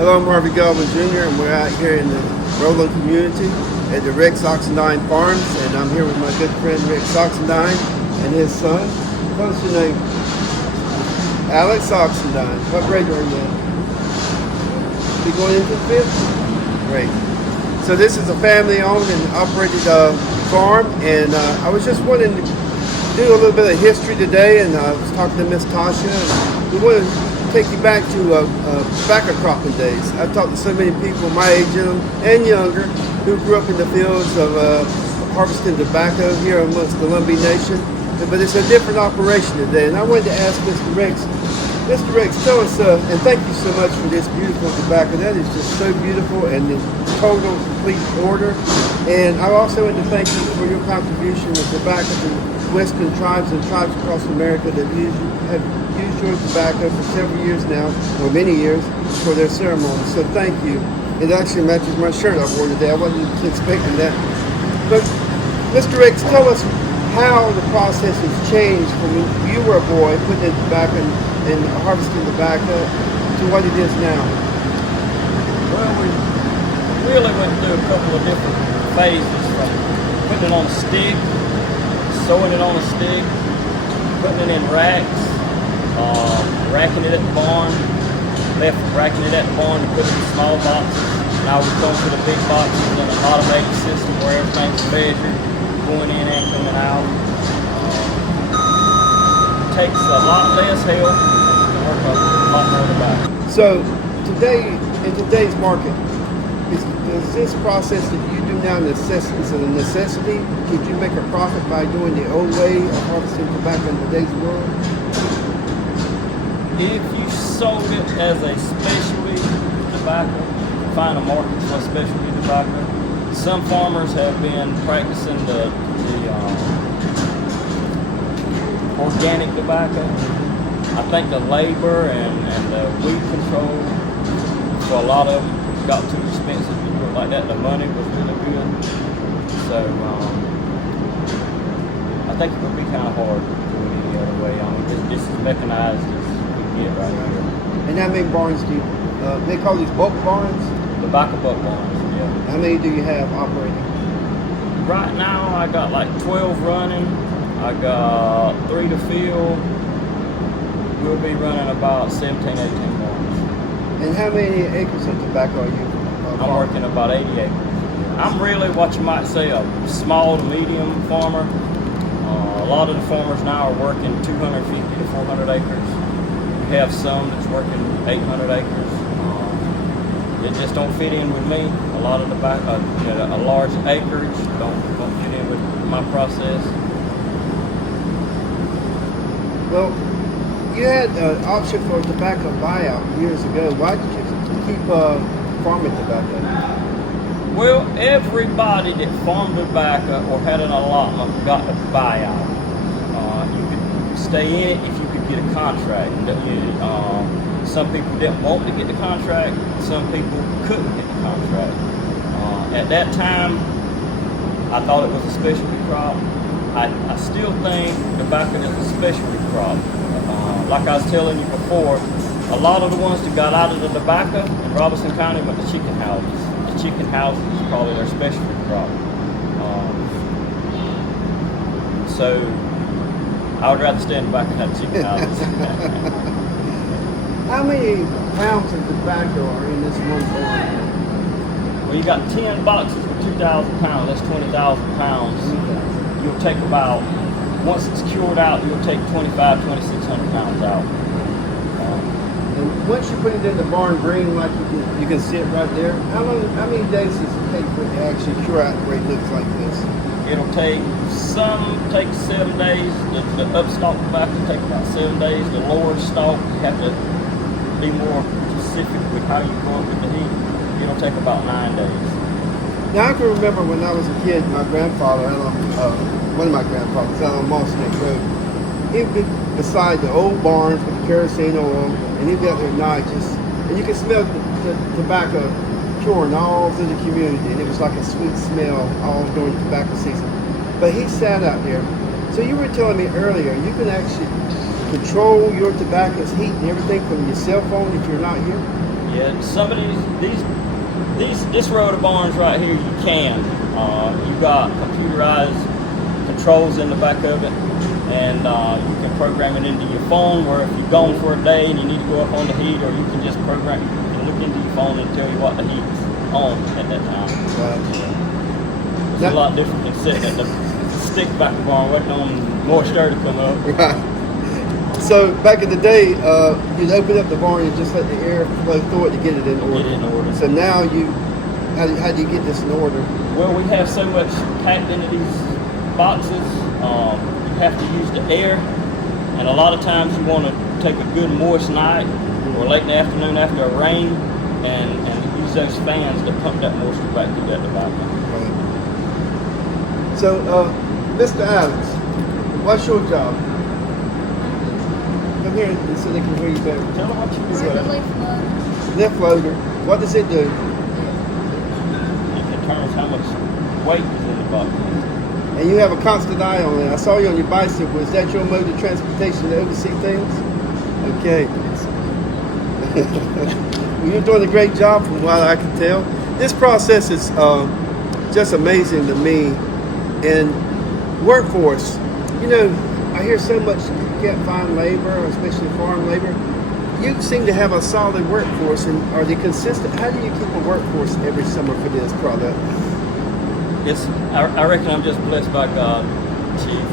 Hello, I'm Harvey Godwin Jr. and we're out here in the Robeson community at the Rex Oxendine Farms, and I'm here with my good friend Rex Oxendine and his son. What's your name? Alex Oxendine. What grade are you in? You going into the fifth? Great. So this is a family-owned and operated farm, and I was just wanting to do a little bit of history today, and I was talking to Miss Tasha, and we want to take you back to tobacco cropping days. I've talked to so many people my age and younger who grew up in the fields of harvesting tobacco here amongst the Lumbee Nation, but it's a different operation today. And I wanted to ask Mr. Rex, tell us, and thank you so much for this beautiful tobacco. That is just so beautiful and in total, complete order. And I also want to thank you for your contribution of tobacco to Western tribes and tribes across America that have used your tobacco for several years now, or many years, for their ceremonies. So thank you. It actually matches my shirt I wore today. I wasn't expecting that. But Mr. Rex, tell us how the process has changed from when you were a boy putting in tobacco and harvesting tobacco to what it is now. Well, we really went through a couple of different phases, from putting it on a stick, sewing it on a stick, putting it in racks, racking it at the barn, left racking it at the barn to put it in small boxes. Now we're going to the big boxes and an automated system where everything's measured, going in and coming out. Takes a lot less help to work a lot more tobacco. So today, in today's market, is this process that you do now is it a necessity? Could you make a profit by doing the old way of harvesting tobacco in today's world? If you sold it as a specialty tobacco, find a market for specialty tobacco. Some farmers have been practicing the organic tobacco. I think the labor and the weed control for a lot of them got too expensive to do it like that. The money was really good. So I think it would be kind of hard to do it any other way. I mean, this is mechanized as we get right here. And how many barns do you, they call these bulk barns? Tobacco bulk barns, yeah. How many do you have operating? Right now I got like 12 running. I got 3 to fill. We'll be running about 17, 18 barns. And how many acres of tobacco are you? I'm working about 80 acres. I'm really what you might say a small to medium farmer. A lot of the farmers now are working 250 to 400 acres. We have some that's working 800 acres. It just don't fit in with me. A lot of tobacco, a large acreage don't fit in with my process. Well, you had an option for a tobacco buyout years ago. Why did you keep farming tobacco? Well, everybody that farmed tobacco or had an allotment got a buyout. You could stay in it if you could get a contract. Some people didn't want to get the contract. Some people couldn't get the contract. At that time, I thought it was a specialty crop. I still think tobacco is a specialty crop. Like I was telling you before, a lot of the ones that got out of the tobacco in Robeson County went to chicken houses. The chicken houses is probably their specialty crop. So I would rather stay in tobacco than have chicken houses. How many pounds of tobacco are in this one barn? Well, you got 10 boxes with 2,000 pounds. That's 20,000 pounds. You'll take about, once it's cured out, you'll take 2,600 pounds out. And once you put it in the barn green, like you can see it right there, how many days does it take for it to actually cure out the way it looks like this? It'll take, some take 7 days. The upstalk tobacco take about 7 days. The lower stalk, you have to be more specific with how you go up with the heat. It'll take about 9 days. Now I can remember when I was a kid, my grandfather, one of my grandfathers, out on Moss Neck Road, he'd be beside the old barns with the kerosene oil, and he'd be out there at night and you could smell the tobacco curing all through the community, and it was like a sweet smell all during tobacco season. But he sat out there. So you were telling me earlier, you can actually control your tobacco's heat and everything from your cell phone if you're not here? Yeah, some of this row of barns right here, you can. You got computerized controls in the back of it, and you can program it into your phone. Where if you're gone for a day and you need to go up on the heat, or you can just program. You can look into your phone and tell you what the heat's on at that time. It's a lot different than sitting at the stick back of the barn waiting on moisture to come up. Right. So back in the day, you'd open up the barn and just let the air flow through it to get it in order. Get it in order. So now how do you get this in order? Well, we have so much packed into these boxes. You have to use the air, and a lot of times you want to take a good moist night or late in the afternoon after a rain, and use those fans to pump that moisture back through that tobacco. Right. So, Mr. Alex, what's your job? Come here so they can hear you better. Tell them what you do. We're the leaf loader. Lift loader. What does it do? It determines how much weight is in the box. And you have a constant eye on it. I saw you on your bicycle. Is that your mode of transportation to oversee things? Okay. Well, you're doing a great job from what I can tell. This process is just amazing to me. And workforce, you know, I hear so much you can't find labor, especially farm labor. You seem to have a solid workforce, and are they consistent? How do you keep a workforce every summer for this product? I reckon I'm just blessed by God, Chief.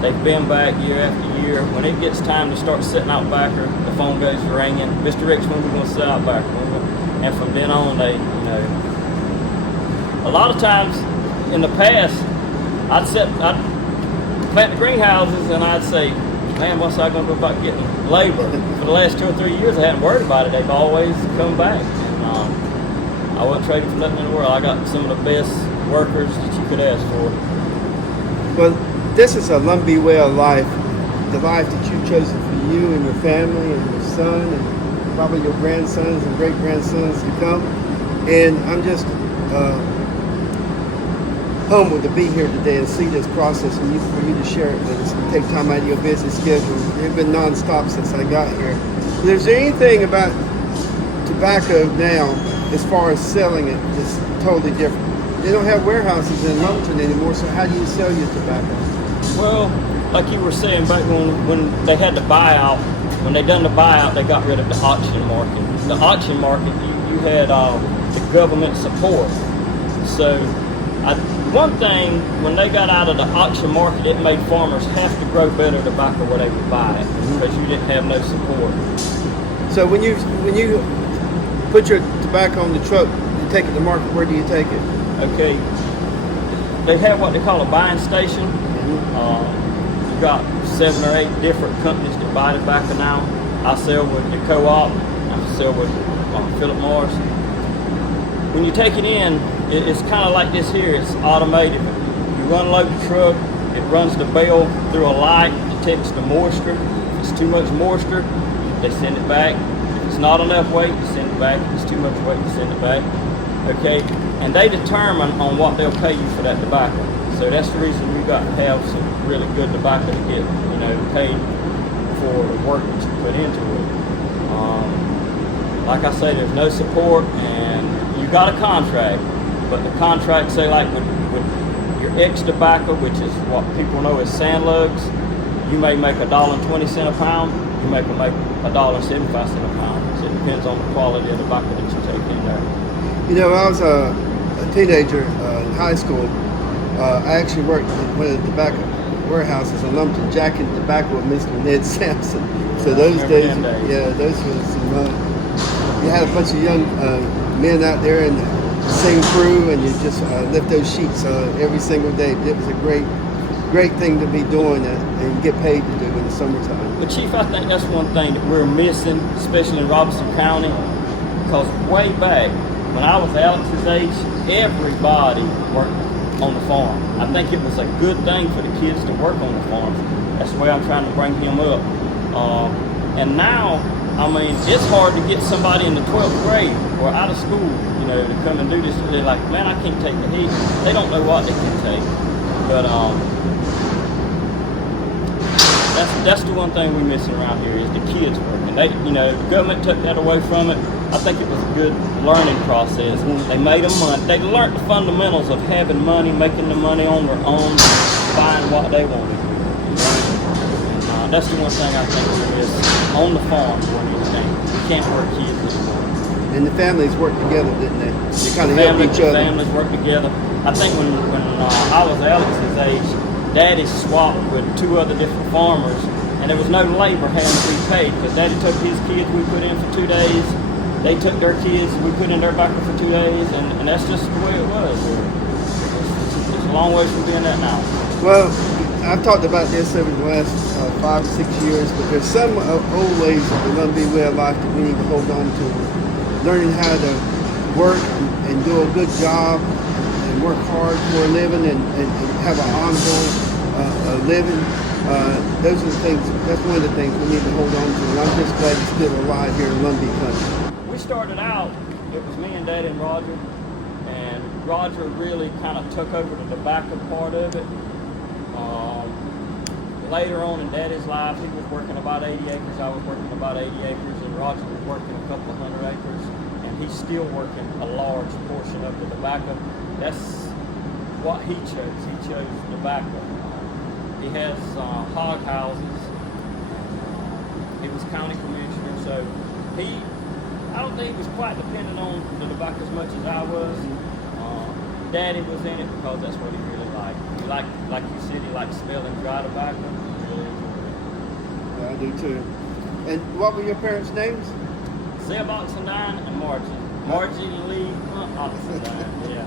They've been back year after year. When it gets time to start setting out backer, the phone goes ringing. Mr. Rex, when we're going to set out backer? And from then on, they, a lot of times in the past, I'd plant the greenhouses and I'd say, man, what's I going to do about getting labor? For the last 2 or 3 years, I hadn't worried about it. They've always come back. And I wasn't trading for nothing in the world. I got some of the best workers that you could ask for. Well, this is a Lumbee way of life, the life that you've chosen for you and your family and your son and probably your grandsons and great-grandsons to come. And I'm just humbled to be here today and see this process and for you to share it with us and take time out of your busy schedule. It's been non-stop since I got here. But is there anything about tobacco now, as far as selling it, is totally different? They don't have warehouses in Lumberton anymore, so how do you sell your tobacco? Well, like you were saying, back when they had the buyout, when they done the buyout, they got rid of the auction market. The auction market, you had the government support. So one thing, when they got out of the auction market, it made farmers have to grow better tobacco where they would buy it because you didn't have no support. So when you put your tobacco on the truck, you take it to market, where do you take it? Okay, they have what they call a buying station. You got 7 or 8 different companies that buy tobacco now. I sell with the co-op. I sell with Philip Morris. When you take it in, it's kind of like this here. It's automated. You unload the truck. It runs the bell through a light, detects the moisture. If it's too much moisture, they send it back. If it's not enough weight, they send it back. If it's too much weight, they send it back. Okay, and they determine on what they'll pay you for that tobacco. So that's the reason we've got to have some really good tobacco to get, paid for the work that you put into it. Like I say, there's no support, and you got a contract, but the contract say like with your X tobacco, which is what people know as sand lugs, you may make $1.20 a pound. You make $1.75 a pound. So it depends on the quality of the tobacco that you take in there. When I was a teenager in high school, I actually worked at one of the tobacco warehouses in Lumberton, jacking tobacco with Mr. Ned Sampson. So those days, yeah, those were some. You had a bunch of young men out there in the same crew, and you just lift those sheets every single day. It was a great thing to be doing and get paid to do in the summertime. But Chief, I think that's one thing that we're missing, especially in Robeson County, because way back when I was Alex's age, everybody worked on the farm. I think it was a good thing for the kids to work on the farm. That's the way I'm trying to bring him up. And now, it's hard to get somebody in the 12th grade or out of school, to come and do this. They're like, man, I can't take the heat. They don't know what they can take. But that's the one thing we're missing around here is the kids working. The government took that away from it. I think it was a good learning process. They made them money. They learned the fundamentals of having money, making the money on their own, buying what they wanted. And that's the one thing I think there is on the farm more than anything. We can't work kids anymore. And the families worked together, didn't they? They kind of helped each other. Families work together. I think when I was Alex's age, Daddy swapped with 2 other different farmers, and there was no labor having to be paid because Daddy took his kids, we put in for 2 days. They took their kids, we put in their backer for 2 days, and that's just the way it was. It's a long way from being that now. Well, I've talked about this over the last 5 or 6 years, but there's some old ways of the Lumbee way of life that we need to hold on to. Learning how to work and do a good job and work hard for a living and have an honorable living. Those are the things. That's one of the things we need to hold on to. And I'm just glad it's still alive here in Lumbee country. We started out, it was me and Daddy and Roger really kind of took over the tobacco part of it. Later on in Daddy's life, he was working about 80 acres, I was working about 80 acres, and Roger was working a couple of 100 acres, and he's still working a large portion of the tobacco. That's what he chose. He chose tobacco. He has hog houses. He was county commissioner, so I don't think he was quite dependent on the tobacco as much as I was. Daddy was in it because that's what he really liked. He liked, like you said, he liked smelling dry tobacco. He really enjoyed it. Yeah, I do too. And what were your parents' names? Zeb Oxendine and Margie Lee Oxendine. Yeah.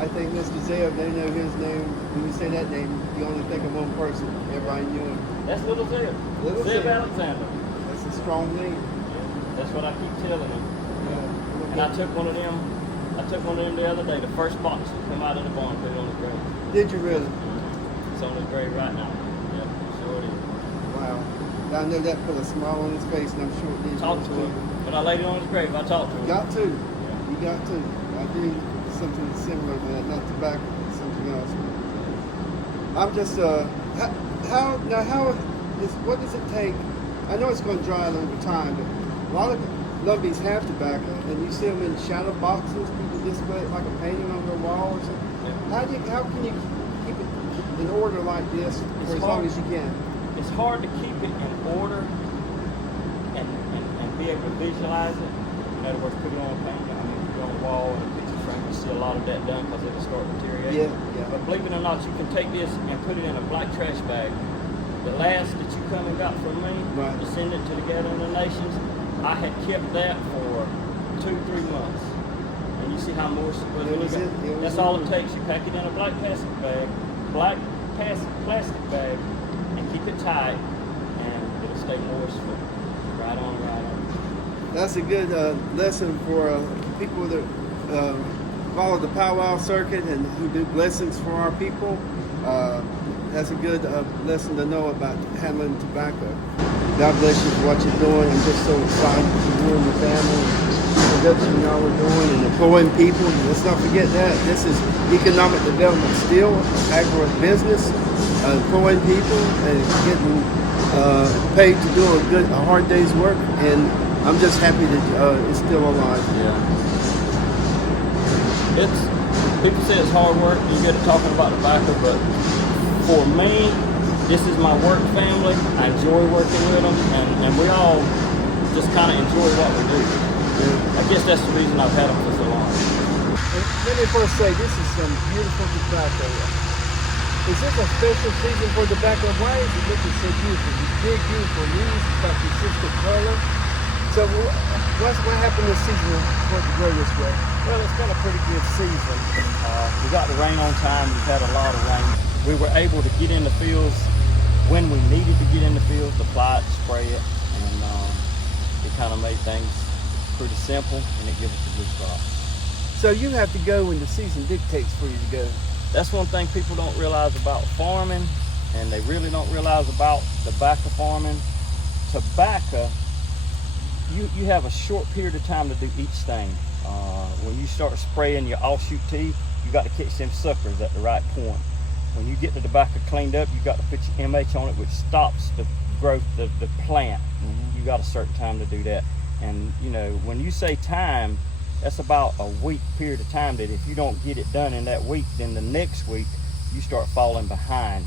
I think Mr. Zeb, they know his name. When you say that name, you only think of one person. Everybody knew him. That's Little Zeb. Little Zeb Zeb. Alexander. That's a strong name. Yeah. That's what I keep telling him. Yeah. And I took one of them the other day. The first box that come out of the barn, put it on his grave. Did you really? It's on his grave right now. Yep, sure it is. Wow. I know that put a smile on his face, and I'm sure it did. Talked to him. When I laid it on his grave, I talked to him. Got to. Yeah. You got to. I do something similar to that, not tobacco, but something else. I'm just, what does it take? I know it's going to dry out over time, but a lot of Lumbees have tobacco, and you see them in shadow boxes. People display it like a painting on their wall or something. Yeah. How can you keep it in order like this for as long as you can? It's hard to keep it in order and be able to visualize it. In other words, put it on a painting. I mean, put it on a wall and a picture frame. You see a lot of that done because it'll start deteriorating. Yeah. But believe it or not, you can take this and put it in a black trash bag. The last that you come and got from me, right, to send it to the Gathering of the Nations, I had kept that for 2-3 months. And you see how moist it was. That's all it takes. You pack it in a black plastic bag, and keep it tight, and it'll stay moist for right on. That's a good lesson for people that follow the powwow circuit and who do blessings for our people. That's a good lesson to know about handling tobacco. God bless you for what you're doing. I'm just so excited for you and your family, the production y'all are doing, and employing people. Let's not forget that. This is economic development still, agribusiness, employing people and getting paid to do a hard day's work. And I'm just happy that it's still alive. Yeah. People say it's hard work. You get to talking about tobacco, but for me, this is my work family. I enjoy working with them, and we all just kind of enjoy what we do. I guess that's the reason I've had them for so long. Let me first say, this is some beautiful tobacco. Is this a special season for tobacco? Why is it looking so beautiful? These big, beautiful leaves, it's got consistent color. So what happened this season for it to grow this way? Well, it's been a pretty good season. We got the rain on time. We've had a lot of rain. We were able to get in the fields when we needed to get in the fields, apply it, spray it, and it kind of made things pretty simple, and it gives us a good crop. So you have to go when the season dictates for you to go. That's one thing people don't realize about farming, and they really don't realize about tobacco farming. Tobacco, you have a short period of time to do each thing. When you start spraying your offshoot tea, you got to catch them suckers at the right point. When you get the tobacco cleaned up, you got to put your MH on it, which stops the growth of the plant. Mm-hmm. You got a certain time to do that. And you know, when you say time, that's about a week period of time that if you don't get it done in that week, then the next week you start falling behind.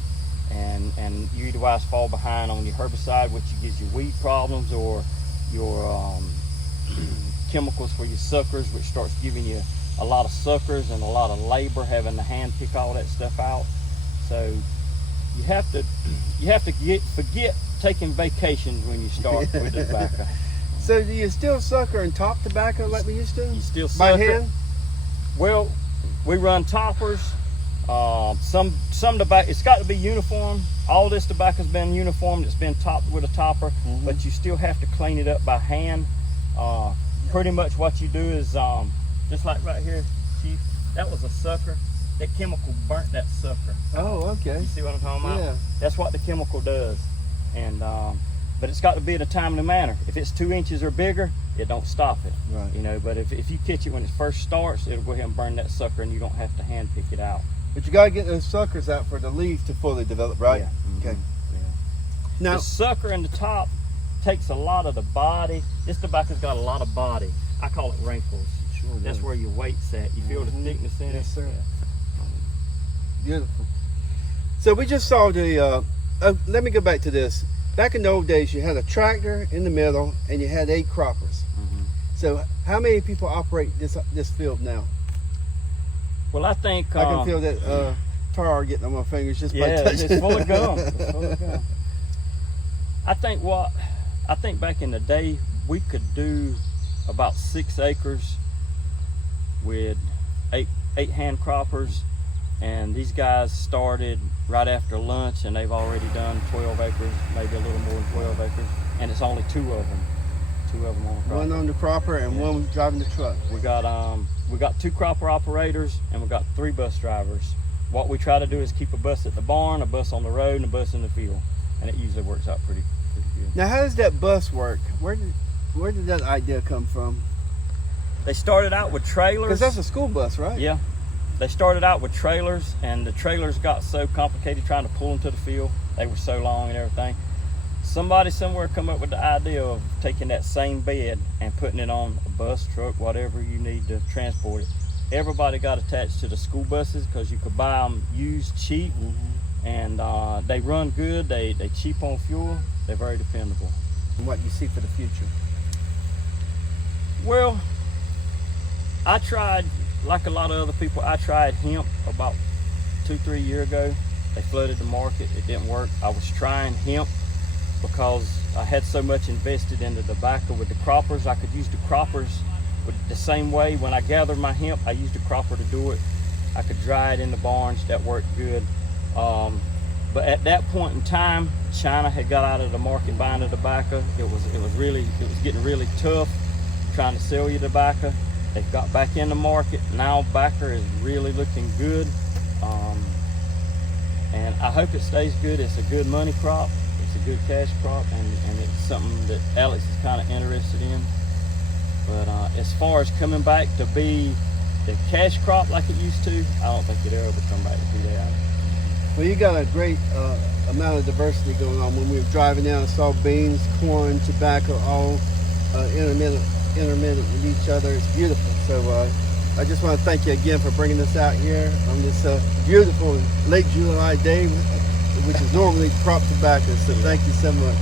And you otherwise fall behind on your herbicide, which gives you weed problems, or your chemicals for your suckers, which starts giving you a lot of suckers and a lot of labor having to hand pick all that stuff out. So you have to forget taking vacations when you start with the tobacco. So do you still sucker and top tobacco like we used to? You still by sucker? hand? Well, we run toppers. Some tobacco, it's got to be uniform. All this tobacco's been uniform. It's been topped with a topper, but you still have to clean it up by hand. Pretty much what you do is, just like right here, Chief, that was a sucker. That chemical burnt that sucker. Oh, okay. You see what I'm talking about? Yeah. That's what the chemical does. And but it's got to be in a timely manner. If it's 2 inches or bigger, it don't stop it. Right. You know, but if you catch it when it first starts, it'll go ahead and burn that sucker, and you don't have to hand pick it out. But you gotta get those suckers out for the leaf to fully develop, right? Yeah. Okay. Yeah. Now, The sucker in the top takes a lot of the body. This tobacco's got a lot of body. I call it wrinkles. Sure That's does. where your weight's at. You feel the thickness in it? Yes, sir. Yeah. Beautiful. So we just saw the. Let me go back to this. Back in the old days, you had a tractor in the middle, and you had 8 croppers. So how many people operate this field now? Well, I think I can feel that tar getting on my fingers just by yeah, touching. it's full of gum. It's full of gum. I think back in the day we could do about 6 acres with eight hand croppers, and these guys started right after lunch, and they've already done 12 acres, maybe a little more than 12 acres, and it's only 2 of them. 2 of them on the crop. One on the cropper and one driving the truck. We got 2 cropper operators, and we got 3 bus drivers. What we try to do is keep a bus at the barn, a bus on the road, and a bus in the field, and it usually works out pretty good. Now, how does that bus work? Where did that idea come from? They started out with trailers. Because that's a school bus, right? Yeah. They started out with trailers, and the trailers got so complicated trying to pull them to the field. They were so long and everything. Somebody somewhere come up with the idea of taking that same bed and putting it on a bus, truck, whatever you need to transport it. Everybody got attached to the school buses because you could buy them used cheap, and they run good. They cheap on fuel. They're very dependable. And what you see for the future? Well, I tried, like a lot of other people, I tried hemp about 2-3 years ago. They flooded the market. It didn't work. I was trying hemp because I had so much invested in the tobacco with the croppers. I could use the croppers with the same way. When I gathered my hemp, I used the cropper to do it. I could dry it in the barns. That worked good. But at that point in time, China had got out of the market buying the tobacco. It was getting really tough trying to sell you tobacco. They got back in the market. Now tobacco is really looking good. And I hope it stays good. It's a good money crop. It's a good cash crop, and it's something that Alex is kind of interested in. But as far as coming back to be the cash crop like it used to, I don't think it'll ever come back to be that. Well, you got a great amount of diversity going on. When we were driving down, I saw beans, corn, tobacco, all intermittent with each other. It's beautiful. So I just want to thank you again for bringing us out here on this beautiful late July day, which is normally crop tobacco. So thank you so much.